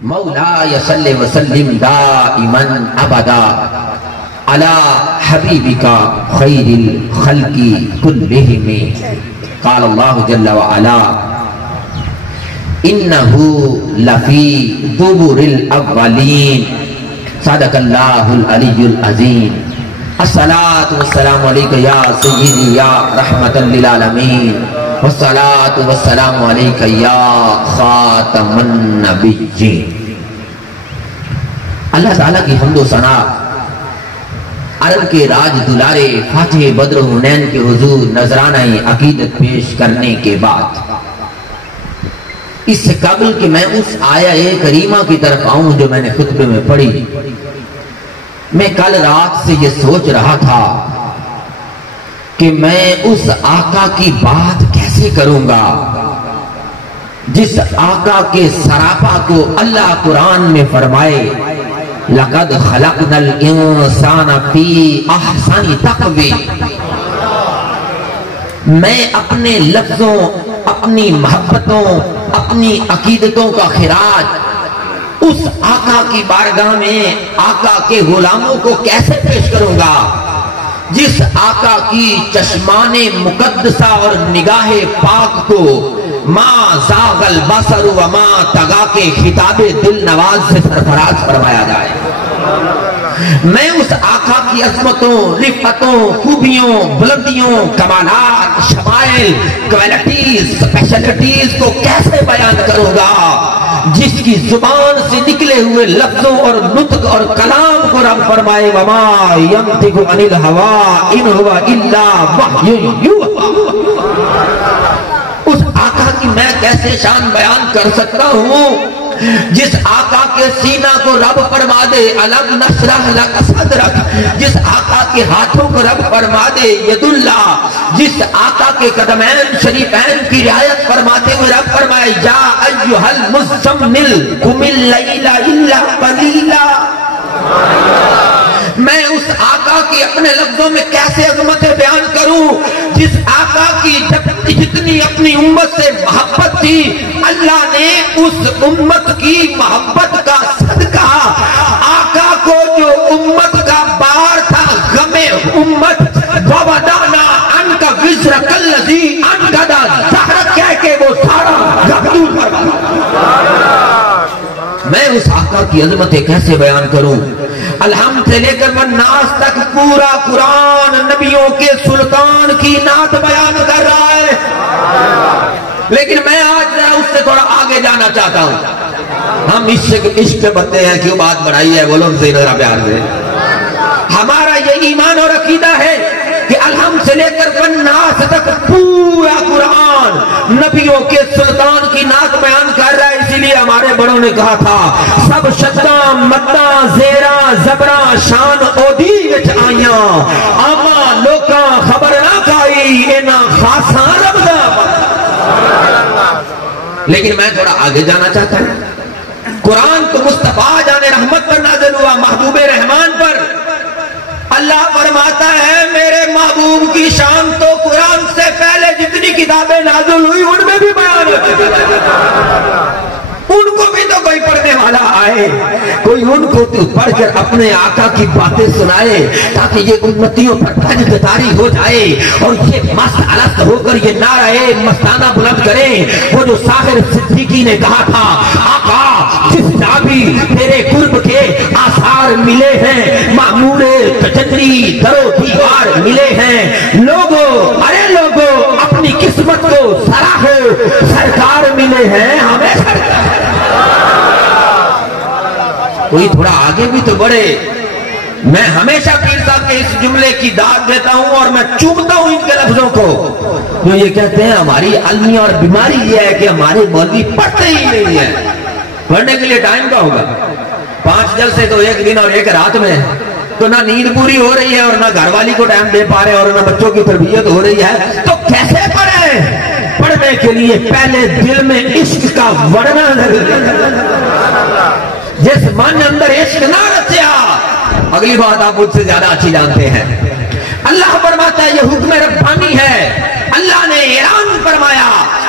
مولاي صل وسلم دائما ابدا على حبيبك خير الخلق كلهم. قال الله جل وعلا انه لفي زبر الاولين. صدق الله العلي العظيم. الصلاة والسلام عليك يا سيدي يا رحمة للعالمين، والصلاة والسلام عليك يا خاتم النبيين. اللہ تعالیٰ کی حمد و ثنا عرب کے راج دلارے فاتح بدر حنین کے حضور نذرانہ عقیدت پیش کرنے کے بعد اس سے قبل کہ میں اس آیہ کریمہ کی طرف آؤں جو میں نے خطبے میں پڑھی، میں کل رات سے یہ سوچ رہا تھا کہ میں اس آقا کی بات کیسے کروں گا جس آقا کے سراپا کو اللہ قرآن میں فرمائے لَقَدْ خَلَقْنَا الْإِنسَانَ فِي أَحْسَنِ تَقْوِيمٍ. میں اپنے لفظوں، اپنی محبتوں، اپنی عقیدتوں کا خراج اس آقا کی بارگاہ میں آقا کے غلاموں کو کیسے پیش کروں گا جس آقا کی چشمان مقدسہ اور نگاہ پاک کو ما زاغ البصر وما طغى کے خطاب دل نواز سے سرفراز فرمایا جائے. میں اس آقا کی عظمتوں، رفتوں، خوبیوں، بلندیوں، کمالات، شمائل، کوالٹیز، اسپیشلٹیز کو کیسے بیان کروں گا جس کی زبان سے نکلے ہوئے لفظوں اور نطق اور کلام کو رب فرمائے وما ينطق عن الهوى ان هو الا وحی یوحی. اس آقا کی میں کیسے شان بیان کر سکتا ہوں جس آقا کے سینہ کو رب فرما دے الم نشرح لک صدرک، جس آقا کے ہاتھوں کو رب فرما دے ید اللہ، جس آقا کے قدمین شریفین کی رعایت فرماتے ہوئے رب فرمائے یا ایھا المزمل قم اللیل الا قلیلا. میں اس آقا کی اپنے لفظوں میں کیسے عظمتیں بیان کروں جس آقا کی جتنی اپنی امت سے محبت تھی اللہ نے اس امت کی محبت کا صدقہ آقا کو جو امت کا بار تھا غم امت وَوَضَعْنَا عَنْكَ وِزْرَكَ الَّذِي أَنْقَضَ ظَهْرَكَ کہہ کے وہ سارا غم دور فرما. میں اس آقا کی عظمتیں کیسے بیان کروں؟ الحمد سے لے کر والناس تک پورا قرآن نبیوں کے سلطان کی نعت بیان کر رہا ہے، لیکن میں آج اس سے تھوڑا آگے جانا چاہتا ہوں. ہم عشق پہ بنتے ہیں، کیوں بات بڑھائی ہے؟ بولو سے ذرا پیار سے. ہمارا یہ ایمان اور عقیدہ ہے کہ الحمد سے لے کر والناس تک پورا قرآن نبیوں کے سلطان کی نعت بیان کر رہا ہے. اسی لیے ہمارے بڑوں نے کہا تھا سب شداں مداں زیراں زبراں شان اودی وچ آئیاں آما لوکاں خبر نہ کائی اینا خاصاں رب دا. لیکن میں تھوڑا آگے جانا چاہتا ہوں. قرآن تو مصطفیٰ جان رحمت پر نازل ہوا، محبوب رحمان پر. اللہ فرماتا ہے میرے محبوب کی شان تو قرآن سے پہلے جتنی کتابیں نازل ہوئی ان میں بھی بیان ہوتی، ان کو بھی تو کوئی پڑھنے والا آئے، کوئی ان کو تو پڑھ کر اپنے آقا کی باتیں سنائے تاکہ یہ امتیوں پر تاجداری ہو جائے اور یہ مست الست ہو کر یہ نعرہ مستانہ بلند کریں. وہ جو ساحر صدیقی نے کہا تھا آقا جس جابی تیرے قرب کے آثار ملے ہیں، معمور تجلی درو دیوار ملے ہیں، لوگوں ارے لوگوں اپنی قسمت کو سراہو سرکار ملے ہیں ہمیں سرکار. کوئی تھوڑا آگے بھی تو بڑھے. میں ہمیشہ پیر صاحب کے اس جملے کی داد دیتا ہوں اور میں چومتا ہوں ان کے لفظوں کو جو یہ کہتے ہیں ہماری علمی اور بیماری یہ ہے کہ ہمارے مولوی پڑھتے ہی نہیں ہیں. پڑھنے کے لیے ٹائم کا ہوگا 5 جلسے تو ایک دن اور ایک رات میں، تو نہ نیند پوری ہو رہی ہے اور نہ گھر والی کو ٹائم دے پا رہے اور نہ بچوں کی تربیت ہو رہی ہے، تو کیسے پڑھیں؟ پڑھنے کے لیے پہلے دل میں عشق کا ورنہ جس من اندر عشق نہ رچیا. اگلی بات آپ مجھ سے زیادہ اچھی جانتے ہیں. اللہ فرماتا ہے یہ حکم ربانی ہے. اللہ نے اعلان فرمایا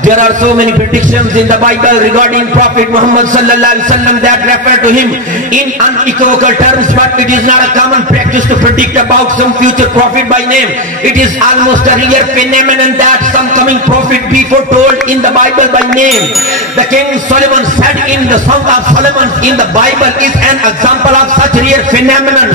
There are so many predictions in the Bible regarding Prophet Muhammad sallallahu alaihi wasallam that refer to him in unequivocal terms, but it is not a common practice to predict about some future prophet by name. It is almost a rare phenomenon that some coming prophet be foretold in the Bible by name. The King Solomon said in the Song of Solomon in the Bible is an example of such rare phenomenon.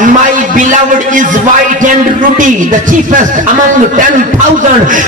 My beloved is white and ruddy, the chiefest among 10,000।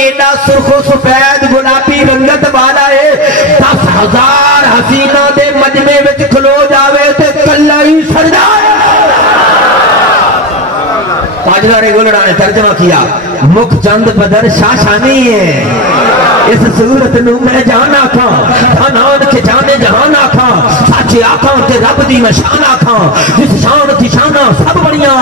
ایڈا سرخ و سفید گلابی رنگت والا ہے 10,000 حسینہ دے مجمع وچ کھلو جاوے تے کلا ہی سڑ جائے. تاجدار گولڑا نے ترجمہ کیا مکھ چند بدر شاشانی ہے اس صورت نو میں جانا تھا تھانان کے جانے جہانا تھا سچے آقا کے رب دی نشان آقا جس شان تھی شانہ سب بڑیاں.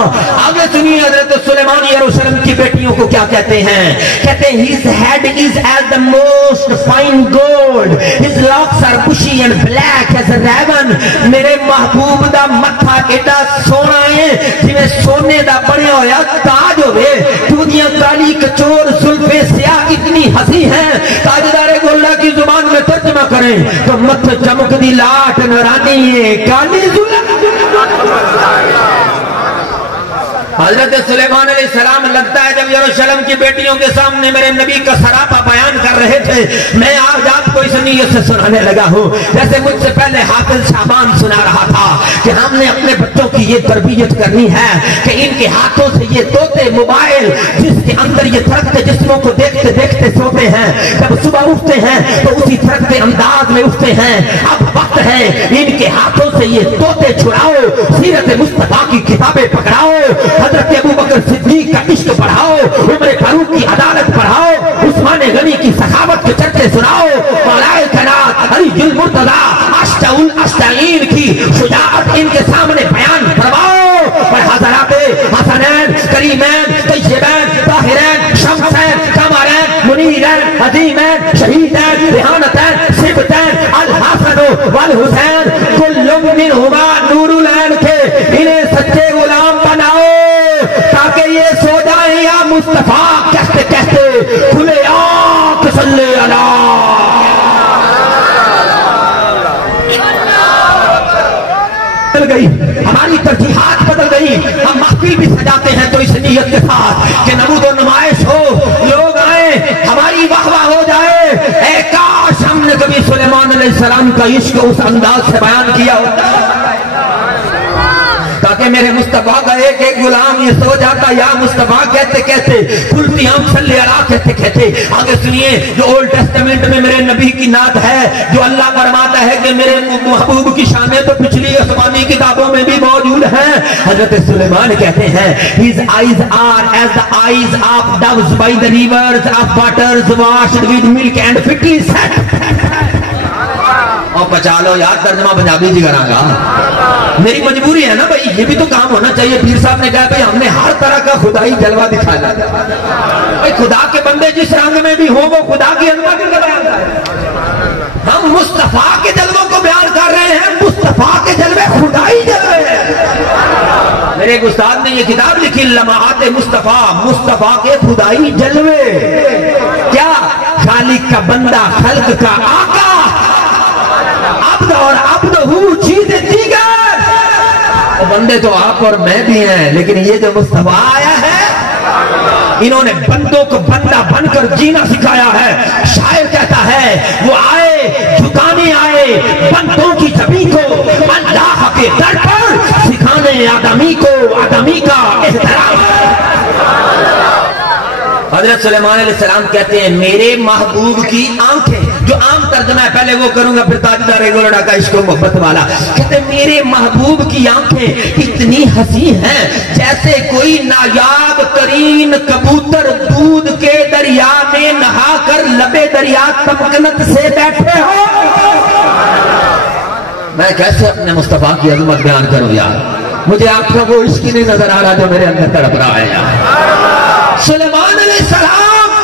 آگے سنیے حضرت سلیمان یروشلم کی بیٹیوں کو کیا کہتے ہیں. کہتے ہیں his head is as the most fine gold, his locks are bushy and black as a raven. میرے محبوب دا متھا ایڈا سونا ہے جنہیں سونے دا بڑے ہویا تاج ہوئے دنیا کالی کچور زلفے سیاہ اتنی ہنسی ہیں. تاجدار گولڑا کی زبان میں ترجمہ کریں تو مت چمک دی لاٹ نورانی ہے کالی زلف. حضرت سلیمان علیہ السلام لگتا ہے جب یروشلم کی بیٹیوں کے سامنے میرے نبی کا سراپا بیان کر رہے تھے میں آج آپ کو اس نیت سے سنانے لگا ہوں جیسے مجھ سے پہلے حافظ شعبان سنا رہا تھا کہ ہم نے اپنے بچوں کی یہ تربیت کرنی ہے کہ ان کے ہاتھوں سے یہ طوطے موبائل جس کے اندر یہ تھرکتے جسموں کو دیکھتے دیکھتے سوتے ہیں جب صبح اٹھتے ہیں تو اسی تھرکتے انداز میں اٹھتے ہیں. اب وقت ہے ان کے ہاتھوں سے یہ طوطے چھڑاؤ سیرت مصطفیٰ کی کتابیں پکڑاؤ حضرت ابو بکر صدیق کا عشق پڑھاؤ عمر فاروق کی عدالت پڑھاؤ عثمان غنی کی سخاوت کے چرچے سناؤ مولا کائنات علی المرتضیٰ اشجع الاشجعین کی شجاعت ان کے سامنے بیان کرواؤ. اور حضرات حسنین کریمین طیبین طاہرین شمسین قمرین منیرین عظیمین شہیدین ریحانتین صبتین الحسن والحسین کل منہما نور العین کے انہیں سچے غلام بناؤ تاکہ یہ سو جائیں یا مصطفیٰ کہتے کہتے کھلے آنکھ صلی اللہ. بدل گئی ہماری ترجیحات بدل گئی. ہم محفل بھی سجاتے ہیں تو اس نیت کے ساتھ کہ نمود و نمائش ہو لوگ آئیں ہماری واہ واہ ہو جائے. اے کاش ہم نے کبھی سلیمان علیہ السلام کا عشق اس انداز سے بیان کیا ہوتا تاکہ میرے مصطفیٰ کا ایک ایک غلام یہ سو جاتا یا مصطفیٰ کہتے کہتے کھلتی آنکھ صلی اللہ کہتے کہتے. آگے سنیے جو اولڈ ٹیسٹمنٹ میں میرے نبی کی نعت ہے جو اللہ فرماتا ہے کہ میرے محبوب کی شانیں تو پچھلی آسمانی کتابوں میں بھی موجود ہیں. حضرت سلیمان کہتے ہیں his eyes are as the eyes of doves by the rivers of waters washed with milk and fitly set. اور پچا لو یار ترجمہ پنجابی جی کرا گا میری مجبوری ہے نا بھائی یہ بھی تو کام ہونا چاہیے. پیر صاحب نے کہا بھائی ہم نے ہر طرح کا خدائی جلوہ دکھانا بھائی خدا کے بندے جس رنگ میں بھی ہوں وہ خدا کی عظمت کا بیان کریں. ہم مصطفیٰ کے جلووں کو بیان کر رہے ہیں مصطفیٰ کے جلوے خدائی جلوے ہیں. میرے ایک استاد نے یہ کتاب لکھی لمحات مصطفیٰ مصطفیٰ کے خدائی جلوے. کیا خالق کا بندہ خلق کا آقا عبد اور عبد ہو چیزیں دیگر. بندے تو آپ اور میں بھی ہیں لیکن یہ جو مصطفیٰ آیا ہے انہوں نے بندوں کو بندہ بن کر جینا سکھایا ہے. شاعر کہتا ہے وہ آئے جھکانے آئے بندوں کی زمین کو اللہ کے در پر سکھانے آدمی کو آدمی کا احترام. حضرت سلیمان علیہ السلام کہتے ہیں میرے محبوب کی آنکھیں جو عام ترجمہ ہے پہلے وہ کروں گا پھر تاجدار گولڑا کا عشق و محبت والا. کہتے ہیں میرے محبوب کی آنکھیں اتنی ہنسی ہیں جیسے کوئی نایاب ترین کبوتر دودھ کے دریا میں نہا کر لبے دریا تمکنت سے بیٹھے ہو. میں کیسے اپنے مصطفیٰ کی عظمت بیان کروں یار مجھے آپ کا وہ عشق نہیں نظر آ رہا جو میرے اندر تڑپ رہا ہے یار. سلیمان علیہ السلام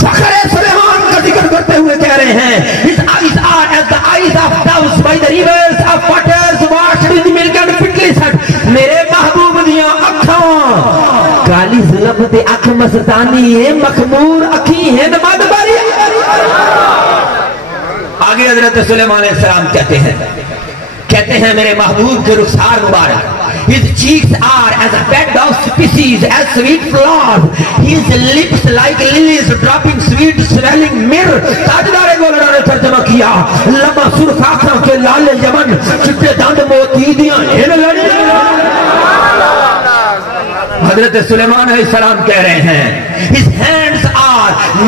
فخر سلیمان کا ذکر کرتے ہوئے کہہ رہے ہیں his eyes are as the eyes of doves by the rivers of waters washed with milk and fitly set. میرے محبوب دیاں اکھاں کالی ظلم تے اکھ مستانی ہے مخمور اکھی ہیں نماد باری. آگے حضرت سلیمان علیہ السلام کہتے ہیں میرے محبوب کے رخسار مبارک his cheeks are as a bed of species as sweet flowers, his lips like lilies dropping sweet smelling myrrh. تاجدار گولڑا نے ترجمہ کیا لمحہ سرخ آنکھوں کے لال یمن چٹے داند موتی دیاں ہن لڑی. حضرت سلیمان علیہ السلام کہہ رہے ہیں his hands are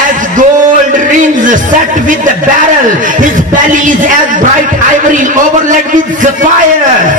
as gold rings set with the beryl, his belly is as bright ivory overlaid with sapphires.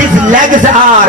His legs are,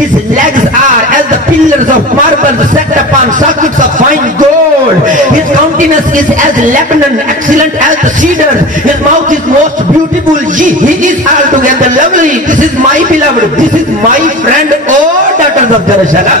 His legs are as the pillars of marble set upon sockets of fine gold. His countenance is as Lebanon, excellent as the cedar. His mouth is most beautiful. He is altogether lovely. This is my beloved. This is my friend. Oh daughters of Jerusalem.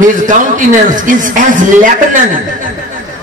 His countenance is as Lebanon.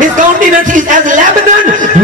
His countenance is as Lebanon.